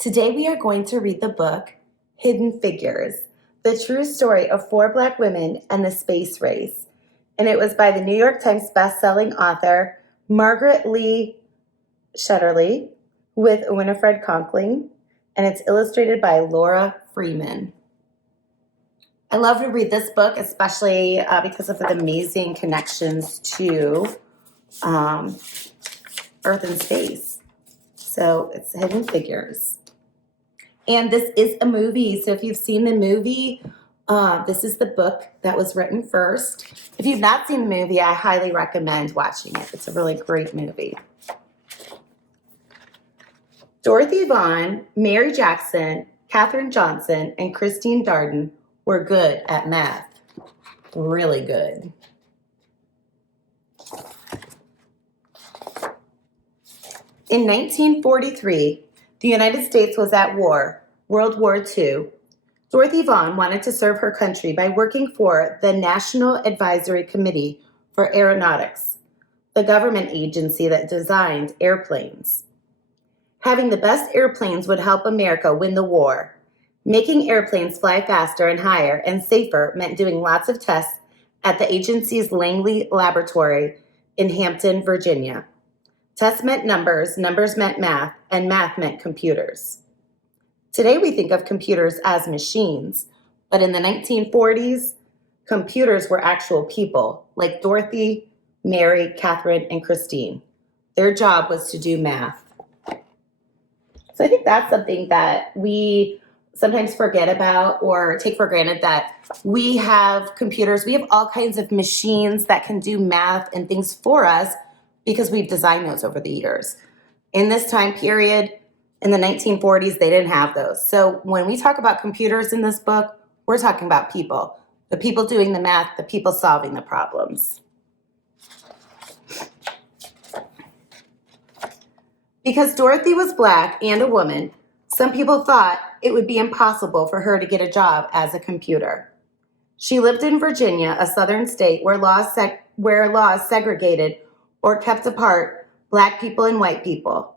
Today we are going to read the book Hidden Figures, the true story of 4 Black women and the space race. And it was by the New York Times bestselling author Margaret Lee Shetterly with Winifred Conkling, and it's illustrated by Laura Freeman. I love to read this book, especially because of the amazing connections to Earth and space. So it's Hidden Figures. And this is a movie. So if you've seen the movie, this is the book that was written first. If you've not seen the movie, I highly recommend watching it. It's a really great movie. Dorothy Vaughan, Mary Jackson, Katherine Johnson, and Christine Darden were good at math. Really good. In 1943, the United States was at war, World War II. Dorothy Vaughan wanted to serve her country by working for the National Advisory Committee for Aeronautics, the government agency that designed airplanes. Having the best airplanes would help America win the war. Making airplanes fly faster and higher and safer meant doing lots of tests at the agency's Langley Laboratory in Hampton, Virginia. Tests meant numbers, numbers meant math, and math meant computers. Today we think of computers as machines, but in the 1940s, computers were actual people, like Dorothy, Mary, Katherine, and Christine. Their job was to do math. So I think that's something that we sometimes forget about or take for granted, that we have computers, we have all kinds of machines that can do math and things for us because we've designed those over the years. In this time period, in the 1940s, they didn't have those. So when we talk about computers in this book, we're talking about people, the people doing the math, the people solving the problems. Because Dorothy was Black and a woman, some people thought it would be impossible for her to get a job as a computer. She lived in Virginia, a southern state where laws segregated or kept apart Black people and white people.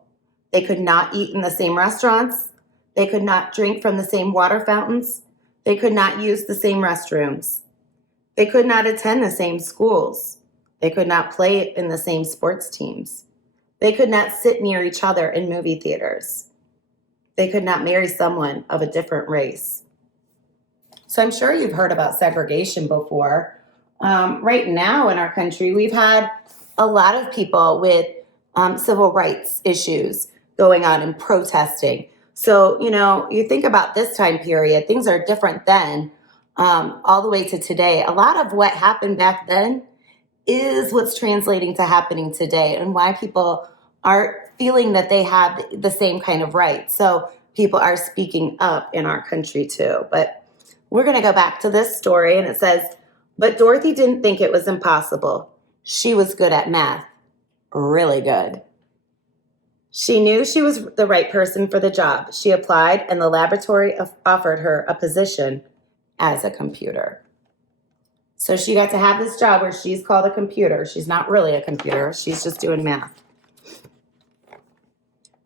They could not eat in the same restaurants. They could not drink from the same water fountains. They could not use the same restrooms. They could not attend the same schools. They could not play in the same sports teams. They could not sit near each other in movie theaters. They could not marry someone of a different race. So I'm sure you've heard about segregation before. Right now in our country, we've had a lot of people with civil rights issues going on and protesting. So, you think about this time period, things are different then, all the way to today. A lot of what happened back then is what's translating to happening today, and why people are feeling that they have the same kind of rights. So people are speaking up in our country too. But we're going to go back to this story, and it says, but Dorothy didn't think it was impossible. She was good at math, really good. She knew she was the right person for the job. She applied, and the laboratory offered her a position as a computer. So she got to have this job where she's called a computer. She's not really a computer. She's just doing math.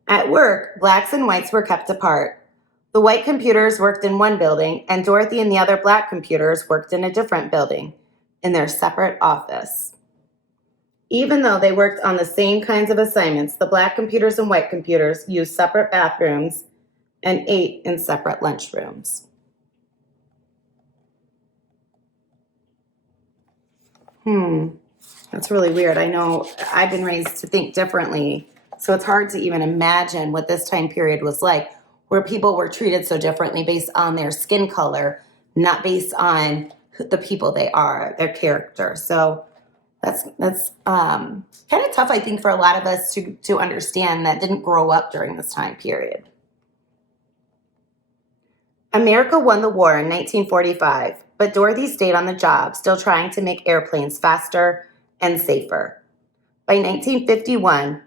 At work, Blacks and whites were kept apart. The white computers worked in one building, and Dorothy and the other Black computers worked in a different building, in their separate office. Even though they worked on the same kinds of assignments, the Black computers and white computers used separate bathrooms and ate in separate lunchrooms. That's really weird. I know I've been raised to think differently, so it's hard to even imagine what this time period was like, where people were treated so differently based on their skin color, not based on the people they are, their character. So that's kind of tough, I think, for a lot of us to understand that didn't grow up during this time period. America won the war in 1945, but Dorothy stayed on the job, still trying to make airplanes faster and safer. By 1951,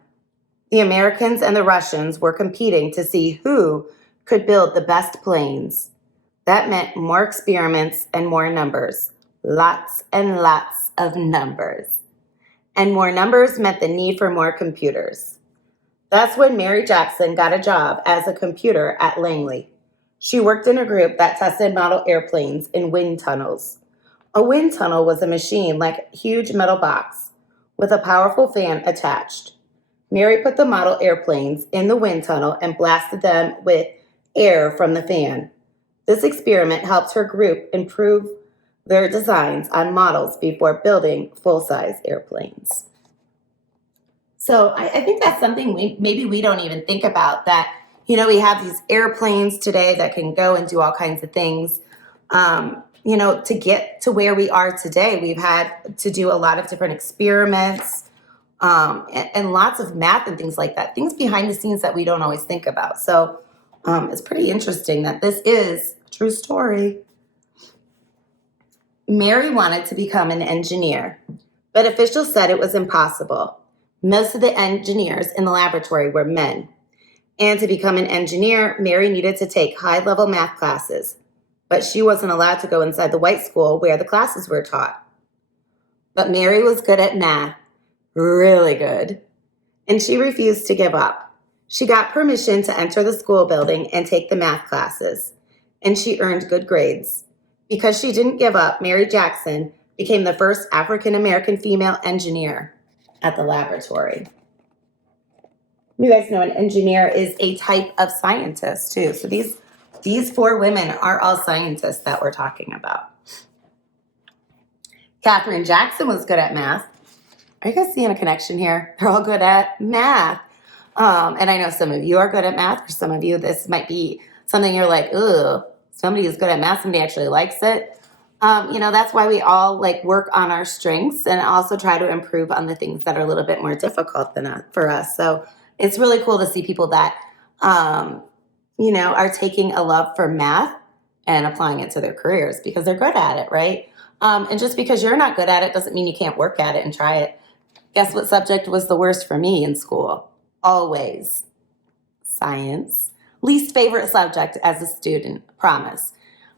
the Americans and the Russians were competing to see who could build the best planes. That meant more experiments and more numbers. Lots and lots of numbers. And more numbers meant the need for more computers. That's when Mary Jackson got a job as a computer at Langley. She worked in a group that tested model airplanes in wind tunnels. A wind tunnel was a machine like a huge metal box with a powerful fan attached. Mary put the model airplanes in the wind tunnel and blasted them with air from the fan. This experiment helped her group improve their designs on models before building full-size airplanes. So I think that's something maybe we don't even think about, that, we have these airplanes today that can go and do all kinds of things. To get to where we are today, we've had to do a lot of different experiments, and lots of math and things like that, things behind the scenes that we don't always think about. So it's pretty interesting that this is a true story. Mary wanted to become an engineer, but officials said it was impossible. Most of the engineers in the laboratory were men. And to become an engineer, Mary needed to take high-level math classes, but she wasn't allowed to go inside the white school where the classes were taught. But Mary was good at math, really good, and she refused to give up. She got permission to enter the school building and take the math classes, and she earned good grades. Because she didn't give up, Mary Jackson became the first African-American female engineer at the laboratory. You guys know an engineer is a type of scientist too. So these four women are all scientists that we're talking about. Katherine Jackson was good at math. Are you guys seeing a connection here? They're all good at math. And I know some of you are good at math. For some of you, this might be something you're like, ugh, somebody is good at math, somebody actually likes it. That's why we all work on our strengths and also try to improve on the things that are a little bit more difficult for us. So it's really cool to see people that, are taking a love for math and applying it to their careers because they're good at it, right? And just because you're not good at it doesn't mean you can't work at it and try it. Guess what subject was the worst for me in school? Always. Science. Least favorite subject as a student, promise.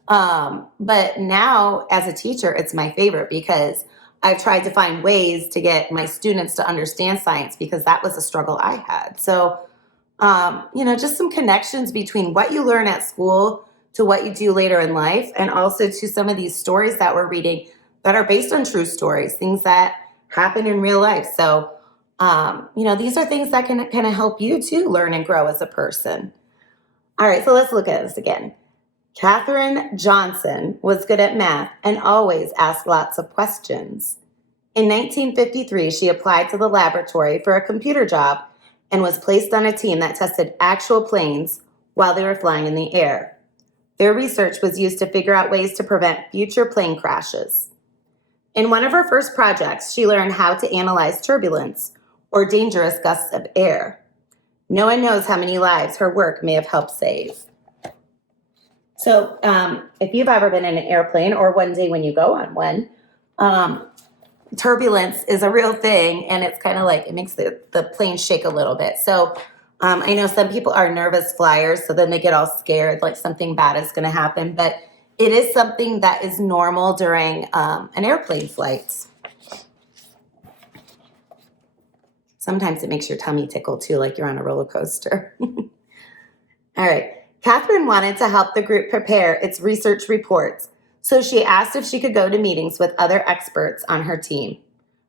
But now as a teacher, it's my favorite because I've tried to find ways to get my students to understand science because that was a struggle I had. So, just some connections between what you learn at school to what you do later in life, and also to some of these stories that we're reading that are based on true stories, things that happen in real life. So, these are things that can kind of help you too learn and grow as a person. All right, so let's look at this again. Katherine Johnson was good at math and always asked lots of questions. In 1953, she applied to the laboratory for a computer job and was placed on a team that tested actual planes while they were flying in the air. Their research was used to figure out ways to prevent future plane crashes. In one of her first projects, she learned how to analyze turbulence, or dangerous gusts of air. No one knows how many lives her work may have helped save. So if you've ever been in an airplane, or one day when you go on one, turbulence is a real thing, and it's kind of like it makes the plane shake a little bit. So I know some people are nervous flyers, so then they get all scared like something bad is going to happen. But it is something that is normal during an airplane flight. Sometimes it makes your tummy tickle too, like you're on a roller coaster. All right. Katherine wanted to help the group prepare its research reports, so she asked if she could go to meetings with other experts on her team.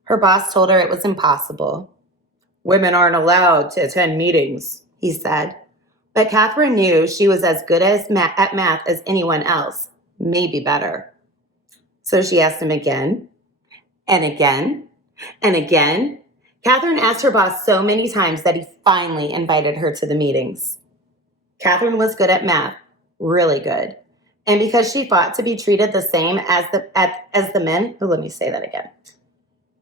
Her boss told her it was impossible. "Women aren't allowed to attend meetings," he said. But Katherine knew she was as good at math as anyone else, maybe better. So she asked him again, and again, and again. Katherine asked her boss so many times that he finally invited her to the meetings. Katherine was good at math, really good. And because she fought to be treated the same as the men, let me say that again.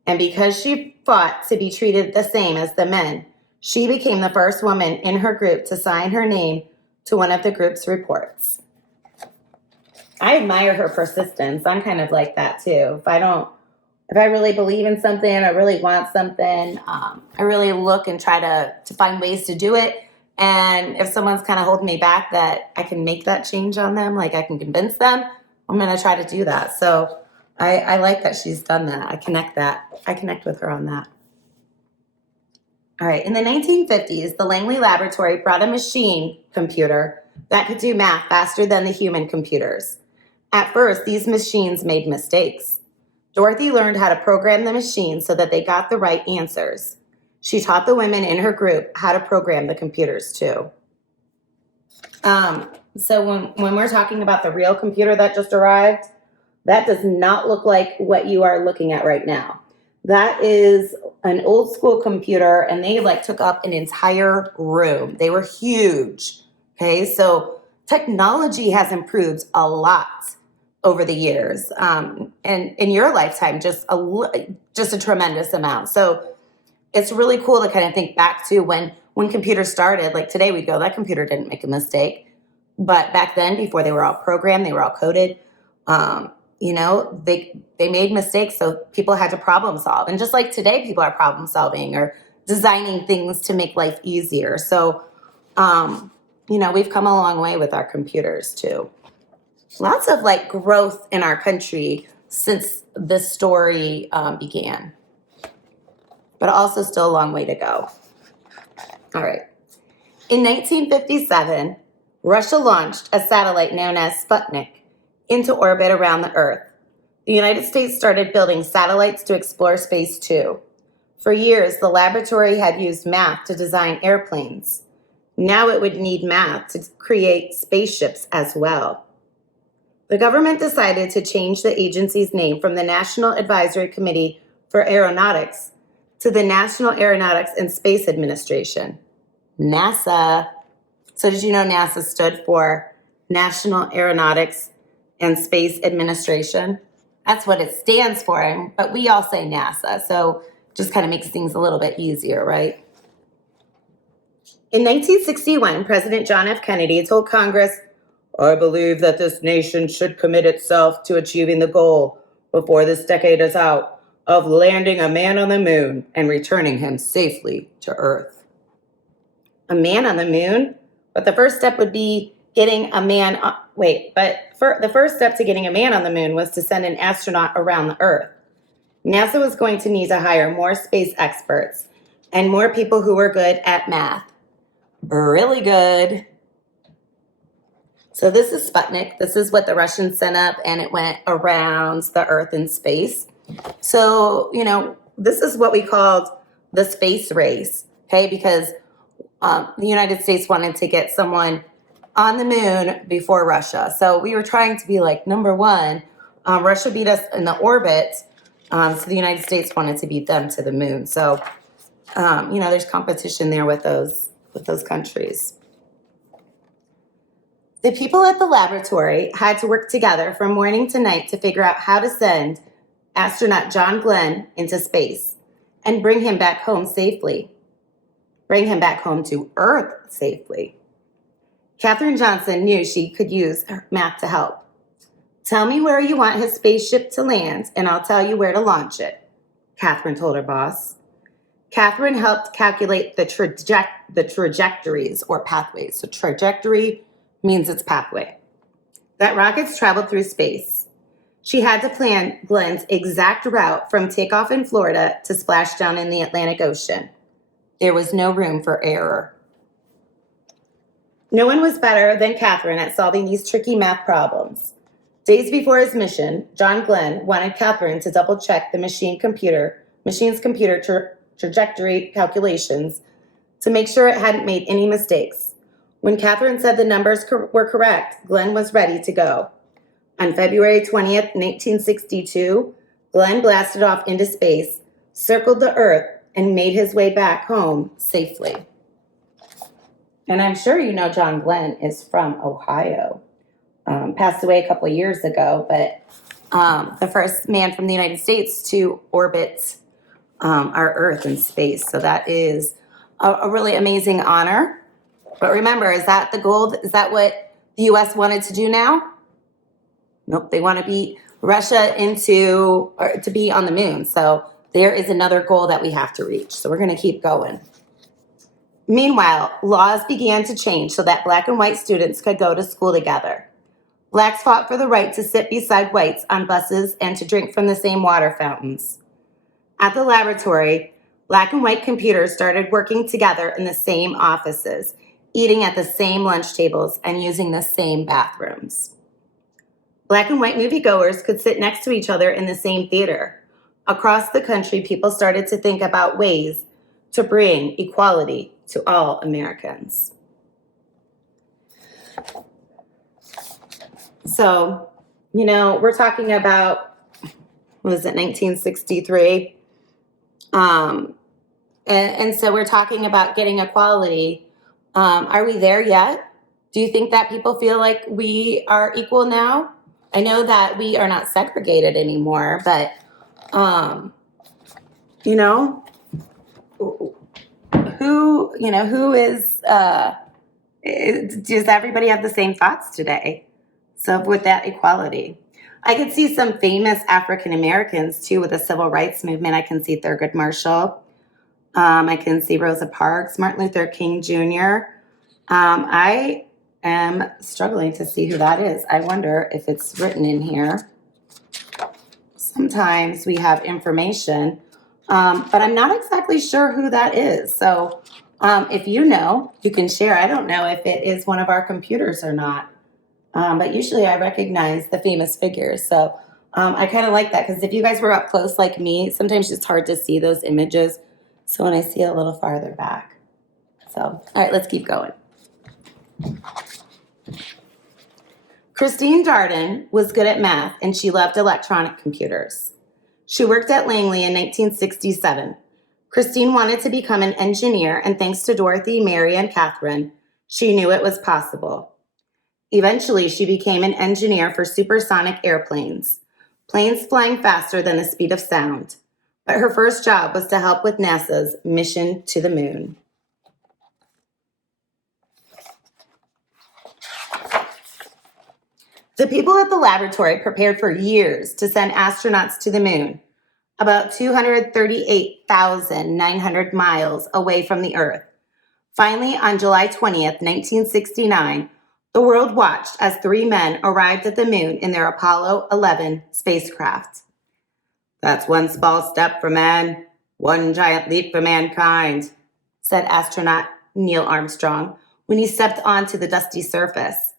And because she fought to be treated the same as the men, she became the first woman in her group to sign her name to one of the group's reports. I admire her persistence. I'm kind of like that too. If I really believe in something, I really want something, I really look and try to find ways to do it. And if someone's kind of holding me back, that I can make that change on them, like I can convince them, I'm going to try to do that. So I like that she's done that. I connect with her on that. All right, in the 1950s, the Langley Laboratory brought a machine computer that could do math faster than the human computers. At first, these machines made mistakes. Dorothy learned how to program the machine so that they got the right answers. She taught the women in her group how to program the computers too. So when we're talking about the real computer that just arrived, that does not look like what you are looking at right now. That is an old school computer, and they like took up an entire room. They were huge. Okay, so technology has improved a lot over the years, and in your lifetime, just a tremendous amount. So it's really cool to kind of think back to when computers started. Like today, we'd go, that computer didn't make a mistake, but back then, before they were all programmed, they were all coded. They made mistakes, so people had to problem solve. And just like today, people are problem solving or designing things to make life easier. So, we've come a long way with our computers too. Lots of like growth in our country since this story began, but also still a long way to go. All right. In 1957, Russia launched a satellite known as Sputnik into orbit around the Earth. The United States started building satellites to explore space too. For years, the laboratory had used math to design airplanes. Now it would need math to create spaceships as well. The government decided to change the agency's name from the National Advisory Committee for Aeronautics to the National Aeronautics and Space Administration, NASA. So did you know NASA stood for National Aeronautics and Space Administration? That's what it stands for, but we all say NASA, so just kind of makes things a little bit easier, right? In 1961, President John F. Kennedy told Congress, "I believe that this nation should commit itself to achieving the goal before this decade is out of landing a man on the moon and returning him safely to Earth." A man on the moon? But the first step would be getting a man, the first step to getting a man on the moon was to send an astronaut around the Earth. NASA was going to need to hire more space experts and more people who were good at math. Really good. So this is Sputnik. This is what the Russians sent up, and it went around the Earth in space. So, this is what we called the space race, okay? Because the United States wanted to get someone on the moon before Russia. So we were trying to be like number one. Russia beat us in the orbit, so the United States wanted to beat them to the moon. So, there's competition there with those countries. The people at the laboratory had to work together from morning to night to figure out how to send astronaut John Glenn into space and bring him back home safely. Bring him back home to Earth safely. Katherine Johnson knew she could use math to help. "Tell me where you want his spaceship to land, and I'll tell you where to launch it," Katherine told her boss. Katherine helped calculate the trajectories or pathways. So trajectory means it's pathway. That rockets traveled through space. She had to plan Glenn's exact route from takeoff in Florida to splashdown in the Atlantic Ocean. There was no room for error. No one was better than Katherine at solving these tricky math problems. Days before his mission, John Glenn wanted Katherine to double-check the machine's computer trajectory calculations to make sure it hadn't made any mistakes. When Katherine said the numbers were correct, Glenn was ready to go. On February 20th, 1962, Glenn blasted off into space, circled the Earth, and made his way back home safely. And I'm sure you know John Glenn is from Ohio. Passed away a couple of years ago, but the first man from the United States to orbit our Earth in space. So that is a really amazing honor. But remember, is that the goal? Is that what the U.S. wanted to do now? Nope, they want to beat Russia to be on the moon. So there is another goal that we have to reach. So we're going to keep going. Meanwhile, laws began to change so that black and white students could go to school together. Blacks fought for the right to sit beside whites on buses and to drink from the same water fountains. At the laboratory, Black and white computers started working together in the same offices, eating at the same lunch tables, and using the same bathrooms. Black and white moviegoers could sit next to each other in the same theater. Across the country, people started to think about ways to bring equality to all Americans. So, we're talking about, what was it, 1963? And so we're talking about getting equality. Are we there yet? Do you think that people feel like we are equal now? I know that we are not segregated anymore, but, who is, does everybody have the same thoughts today? So with that equality, I could see some famous African Americans too with the civil rights movement. I can see Thurgood Marshall. I can see Rosa Parks, Martin Luther King Jr. I am struggling to see who that is. I wonder if it's written in here. Sometimes we have information, but I'm not exactly sure who that is. So if you know, you can share. I don't know if it is one of our computers or not, but usually I recognize the famous figures. So I kind of like that because if you guys were up close like me, sometimes it's hard to see those images. So when I see it a little farther back. So, all right, let's keep going. Christine Darden was good at math and she loved electronic computers. She worked at Langley in 1967. Christine wanted to become an engineer, and thanks to Dorothy, Mary, and Catherine, she knew it was possible. Eventually, she became an engineer for supersonic airplanes, planes flying faster than the speed of sound. But her first job was to help with NASA's mission to the moon. The people at the laboratory prepared for years to send astronauts to the moon, about 238,900 miles away from the Earth. Finally, on July 20th, 1969, the world watched as 3 men arrived at the moon in their Apollo 11 spacecraft. "That's one small step for man, one giant leap for mankind," said astronaut Neil Armstrong when he stepped onto the dusty surface.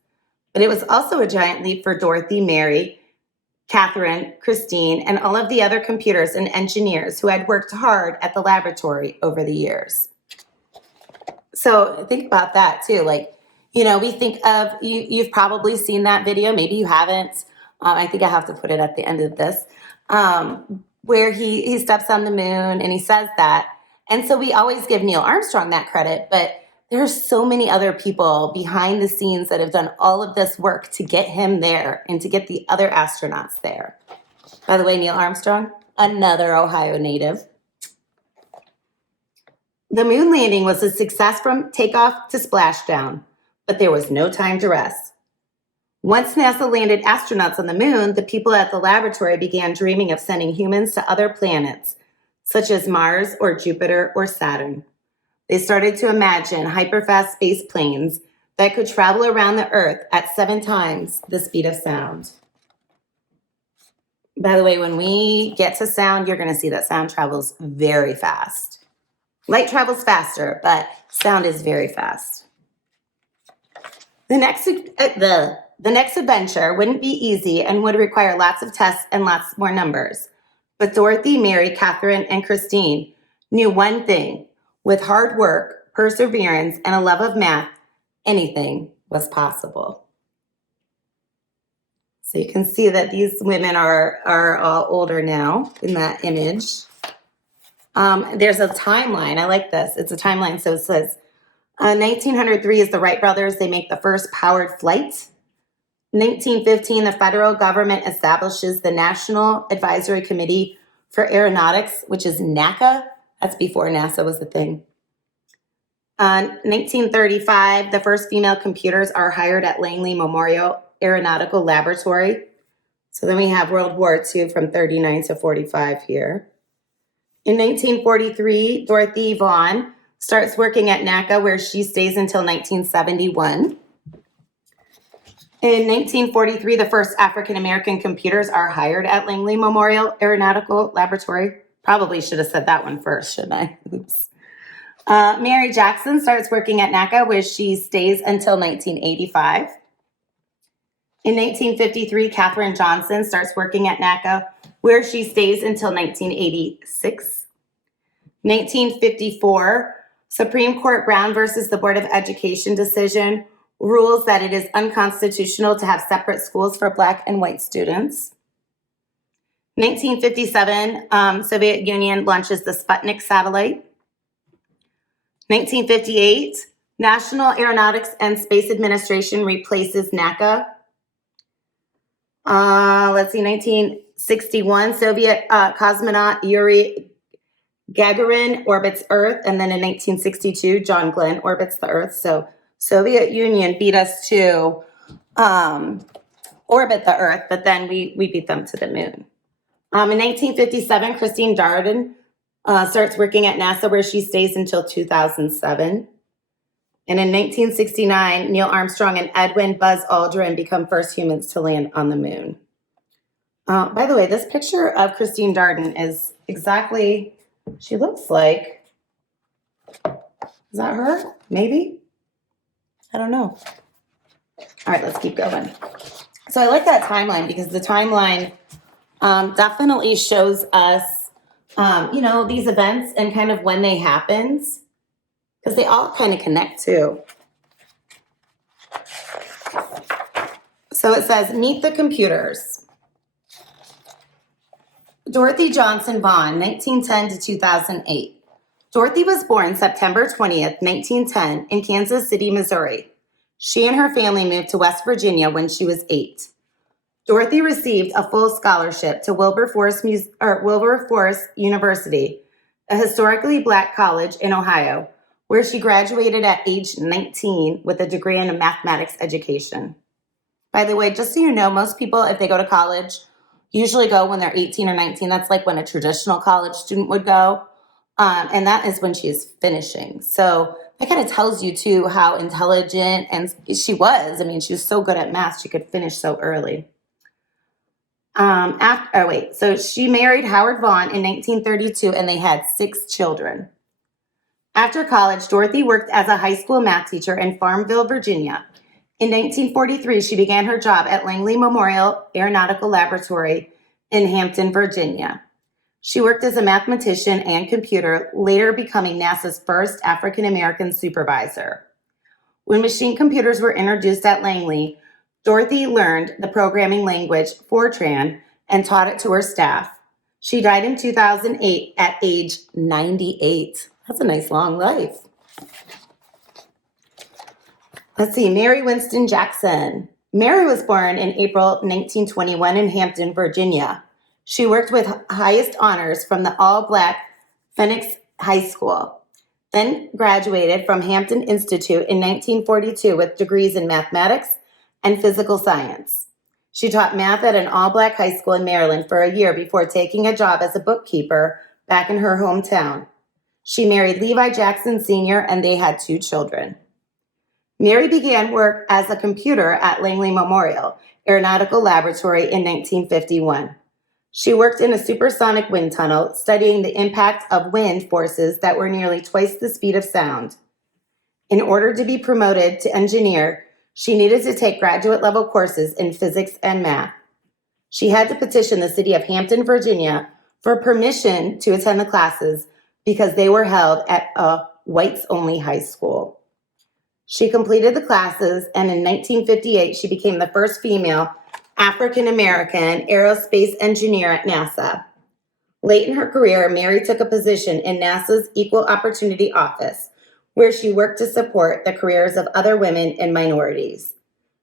But it was also a giant leap for Dorothy, Mary, Catherine, Christine, and all of the other computers and engineers who had worked hard at the laboratory over the years. So think about that too. We think of, you've probably seen that video. Maybe you haven't. I think I have to put it at the end of this, where he steps on the moon and he says that. And so we always give Neil Armstrong that credit, but there's so many other people behind the scenes that have done all of this work to get him there and to get the other astronauts there. By the way, Neil Armstrong, another Ohio native. The moon landing was a success from takeoff to splashdown, but there was no time to rest. Once NASA landed astronauts on the moon, the people at the laboratory began dreaming of sending humans to other planets, such as Mars or Jupiter or Saturn. They started to imagine hyperfast space planes that could travel around the Earth at 7 times the speed of sound. By the way, when we get to sound, you're going to see that sound travels very fast. Light travels faster, but sound is very fast. The next adventure wouldn't be easy and would require lots of tests and lots more numbers. But Dorothy, Mary, Catherine, and Christine knew one thing. With hard work, perseverance, and a love of math, anything was possible. So you can see that these women are all older now in that image. There's a timeline. I like this. It's a timeline. So it says 1903 is the Wright brothers. They make the first powered flight. 1915, the federal government establishes the National Advisory Committee for Aeronautics, which is NACA. That's before NASA was a thing. 1935, the first female computers are hired at Langley Memorial Aeronautical Laboratory. So then we have World War II from 39 to 45 here. In 1943, Dorothy Vaughan starts working at NACA, where she stays until 1971. In 1943, the first African-American computers are hired at Langley Memorial Aeronautical Laboratory. Probably should have said that one first, shouldn't I? Oops. Mary Jackson starts working at NACA, where she stays until 1985. In 1953, Katherine Johnson starts working at NACA, where she stays until 1986. 1954, Supreme Court Brown versus the Board of Education decision rules that it is unconstitutional to have separate schools for Black and white students. 1957, Soviet Union launches the Sputnik satellite. 1958, National Aeronautics and Space Administration replaces NACA. 1961, Soviet cosmonaut Yuri Gagarin orbits Earth, and then in 1962, John Glenn orbits the Earth. So Soviet Union beat us to orbit the Earth, but then we beat them to the moon. In 1957, Christine Darden starts working at NASA, where she stays until 2007. And in 1969, Neil Armstrong and Edwin Buzz Aldrin become first humans to land on the moon. By the way, this picture of Christine Darden is exactly, she looks like, is that her? Maybe? I don't know. All right, let's keep going. So I like that timeline because the timeline definitely shows us, these events and kind of when they happened, because they all kind of connect too. So it says, meet the computers. Dorothy Johnson Vaughn, 1910 to 2008. Dorothy was born September 20th, 1910 in Kansas City, Missouri. She and her family moved to West Virginia when she was 8. Dorothy received a full scholarship to Wilberforce University, a historically Black college in Ohio, where she graduated at age 19 with a degree in a mathematics education. By the way, just so you know, most people, if they go to college, usually go when they're 18 or 19. That's like when a traditional college student would go. And that is when she is finishing. So that kind of tells you, too, how intelligent and she was. I mean, she was so good at math, she could finish so early. So she married Howard Vaughn in 1932, and they had 6 children. After college, Dorothy worked as a high school math teacher in Farmville, Virginia. In 1943, she began her job at Langley Memorial Aeronautical Laboratory in Hampton, Virginia. She worked as a mathematician and computer, later becoming NASA's first African-American supervisor. When machine computers were introduced at Langley, Dorothy learned the programming language Fortran and taught it to her staff. She died in 2008 at age 98. That's a nice long life. Let's see, Mary Winston Jackson. Mary was born in April 1921 in Hampton, Virginia. She worked with highest honors from the all-Black Phoenix High School, then graduated from Hampton Institute in 1942 with degrees in mathematics and physical science. She taught math at an all-Black high school in Maryland for a year before taking a job as a bookkeeper back in her hometown. She married Levi Jackson Sr., and they had 2 children. Mary began work as a computer at Langley Memorial Aeronautical Laboratory in 1951. She worked in a supersonic wind tunnel, studying the impact of wind forces that were nearly twice the speed of sound. In order to be promoted to engineer, she needed to take graduate-level courses in physics and math. She had to petition the city of Hampton, Virginia, for permission to attend the classes because they were held at a whites-only high school. She completed the classes, and in 1958, she became the first female African-American aerospace engineer at NASA. Late in her career, Mary took a position in NASA's Equal Opportunity Office, where she worked to support the careers of other women and minorities.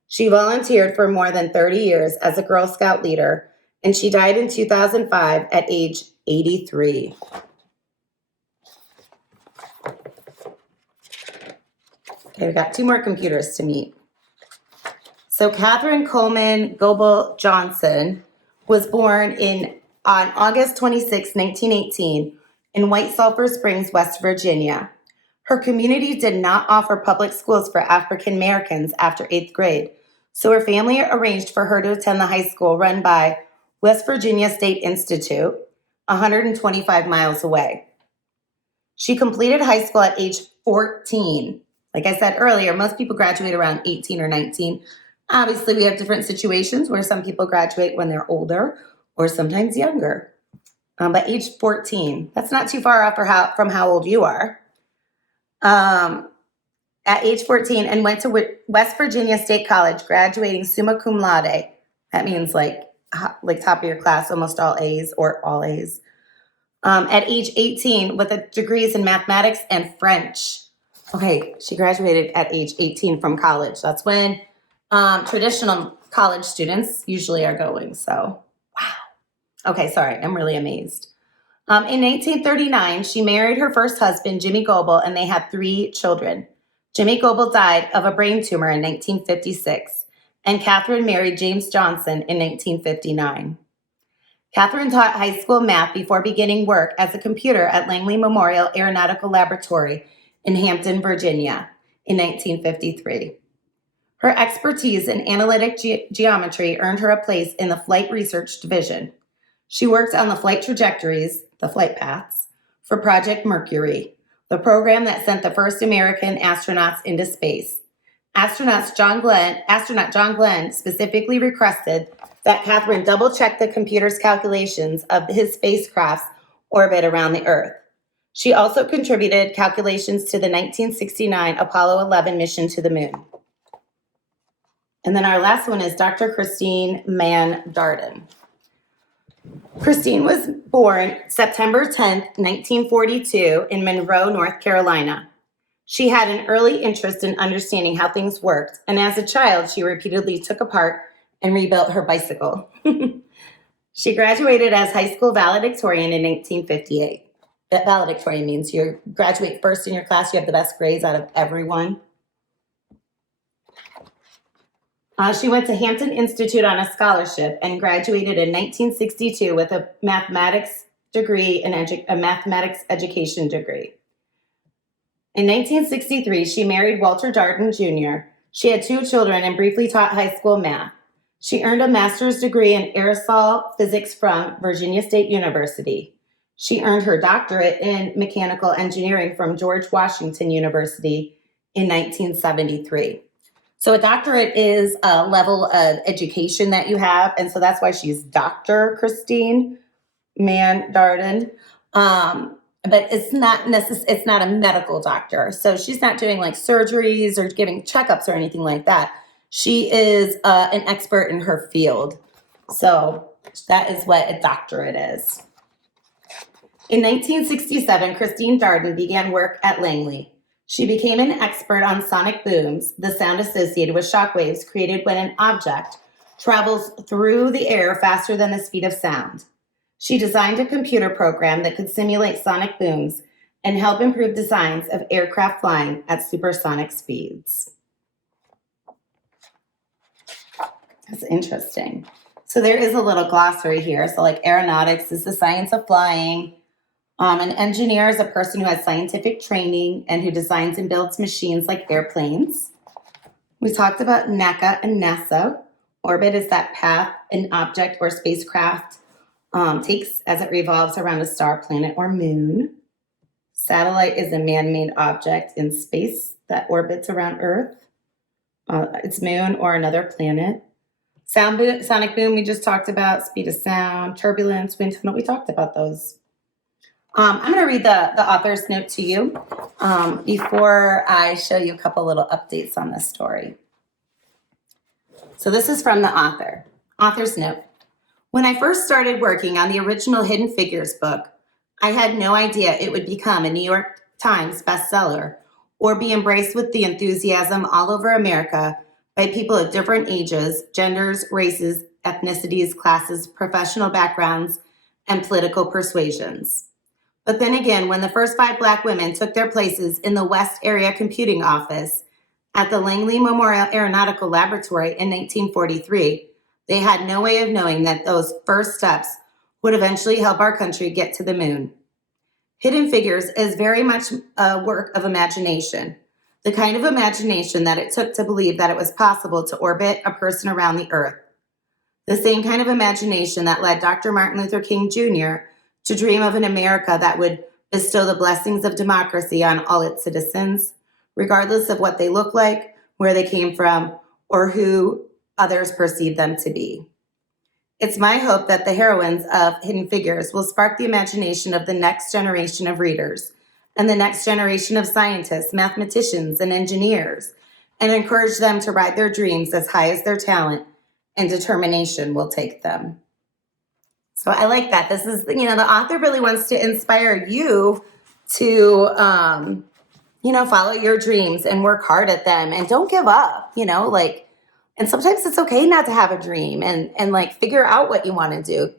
She volunteered for more than 30 years as a Girl Scout leader, and she died in 2005 at age 83. Okay, we've got 2 more computers to meet. So Catherine Coleman Goebel Johnson was born on August 26, 1918 in White Sulphur Springs, West Virginia. Her community did not offer public schools for African Americans after 8th grade, so her family arranged for her to attend the high school run by West Virginia State Institute, 125 miles away. She completed high school at age 14. Like I said earlier, most people graduate around 18 or 19. Obviously, we have different situations where some people graduate when they're older or sometimes younger. But age 14, that's not too far off from how old you are. At age 14, and went to West Virginia State College, graduating summa cum laude. That means like top of your class, almost all A's or all A's. At age 18 with degrees in mathematics and French. Okay, she graduated at age 18 from college. That's when traditional college students usually are going. So, wow. Okay, sorry, I'm really amazed. In 1939, she married her first husband, Jimmy Goebel, and they had 3 children. Jimmy Goebel died of a brain tumor in 1956, and Catherine married James Johnson in 1959. Catherine taught high school math before beginning work as a computer at Langley Memorial Aeronautical Laboratory in Hampton, Virginia in 1953. Her expertise in analytic geometry earned her a place in the Flight Research Division. She worked on the flight trajectories, the flight paths, for Project Mercury, the program that sent the first American astronauts into space. Astronaut John Glenn specifically requested that Catherine double-check the computer's calculations of his spacecraft's orbit around the Earth. She also contributed calculations to the 1969 Apollo 11 mission to the moon. And then our last one is Dr. Christine Mann Darden. Christine was born September 10th, 1942 in Monroe, North Carolina. She had an early interest in understanding how things worked, and as a child, she repeatedly took apart and rebuilt her bicycle. She graduated as high school valedictorian in 1958. That valedictorian means you graduate first in your class, you have the best grades out of everyone. She went to Hampton Institute on a scholarship and graduated in 1962 with a mathematics degree and a mathematics education degree. In 1963, she married Walter Darden Jr. She had 2 children and briefly taught high school math. She earned a master's degree in aerosol physics from Virginia State University. She earned her doctorate in mechanical engineering from George Washington University in 1973. So a doctorate is a level of education that you have, and so that's why she's Dr. Christine Mann Darden. But it's not it's not a medical doctor. So she's not doing like surgeries or giving checkups or anything like that. She is an expert in her field. So that is what a doctorate is. In 1967, Christine Darden began work at Langley. She became an expert on sonic booms, the sound associated with shock waves created when an object travels through the air faster than the speed of sound. She designed a computer program that could simulate sonic booms and help improve designs of aircraft flying at supersonic speeds. That's interesting. So there is a little glossary here. So like aeronautics is the science of flying. An engineer is a person who has scientific training and who designs and builds machines like airplanes. We talked about NACA and NASA. Orbit is that path an object or spacecraft takes as it revolves around a star, planet, or moon. Satellite is a man-made object in space that orbits around Earth, its moon, or another planet. Sonic boom, we just talked about. Speed of sound, turbulence, wind tunnel, we talked about those. I'm going to read the author's note to you before I show you a couple little updates on this story. So this is from the author. Author's note. When I first started working on the original Hidden Figures book, I had no idea it would become a New York Times bestseller or be embraced with the enthusiasm all over America by people of different ages, genders, races, ethnicities, classes, professional backgrounds, and political persuasions. But then again, when the first 5 Black women took their places in the West Area Computing Office at the Langley Memorial Aeronautical Laboratory in 1943, they had no way of knowing that those first steps would eventually help our country get to the moon. Hidden Figures is very much a work of imagination, the kind of imagination that it took to believe that it was possible to orbit a person around the Earth. The same kind of imagination that led Dr. Martin Luther King Jr. to dream of an America that would bestow the blessings of democracy on all its citizens, regardless of what they look like, where they came from, or who others perceive them to be. It's my hope that the heroines of Hidden Figures will spark the imagination of the next generation of readers and the next generation of scientists, mathematicians, and engineers, and encourage them to ride their dreams as high as their talent and determination will take them. So I like that. This is, the author really wants to inspire you to, follow your dreams and work hard at them and don't give up, and sometimes it's okay not to have a dream and figure out what you want to do.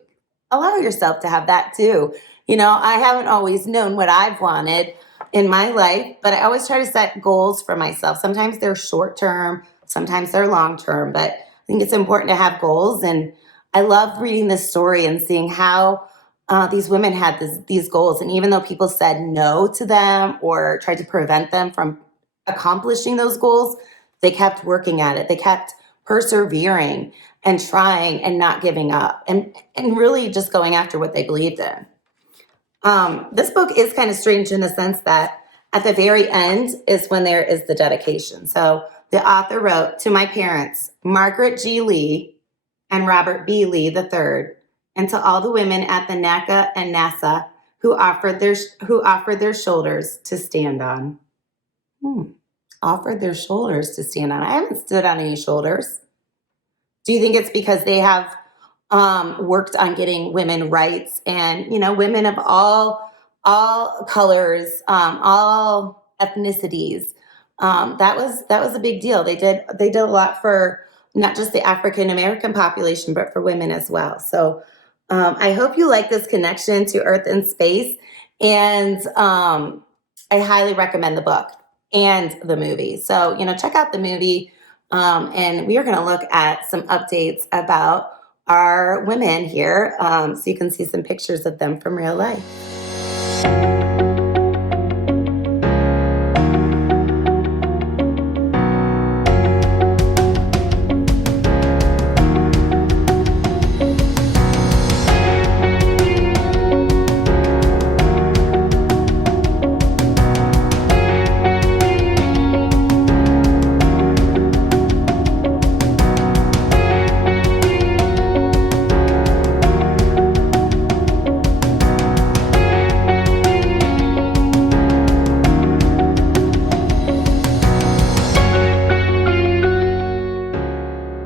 Allow yourself to have that too. I haven't always known what I've wanted in my life, but I always try to set goals for myself. Sometimes they're short term, sometimes they're long term, but I think it's important to have goals. And I love reading this story and seeing how these women had these goals. And even though people said no to them or tried to prevent them from accomplishing those goals, they kept working at it. They kept persevering and trying and not giving up and really just going after what they believed in. This book is kind of strange in the sense that at the very end is when there is the dedication. So the author wrote, "To my parents, Margaret G. Lee and Robert B. Lee III, and to all the women at the NACA and NASA who offered their shoulders to stand on." Offered their shoulders to stand on. I haven't stood on any shoulders. Do you think it's because they have worked on getting women rights and, women of all colors, all ethnicities? That was a big deal. They did a lot for not just the African American population, but for women as well. So I hope you like this connection to Earth and space. And I highly recommend the book and the movie. So, check out the movie. And we are going to look at some updates about our women here, so you can see some pictures of them from real life.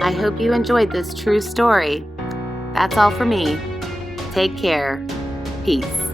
I hope you enjoyed this true story. That's all for me. Take care. Peace.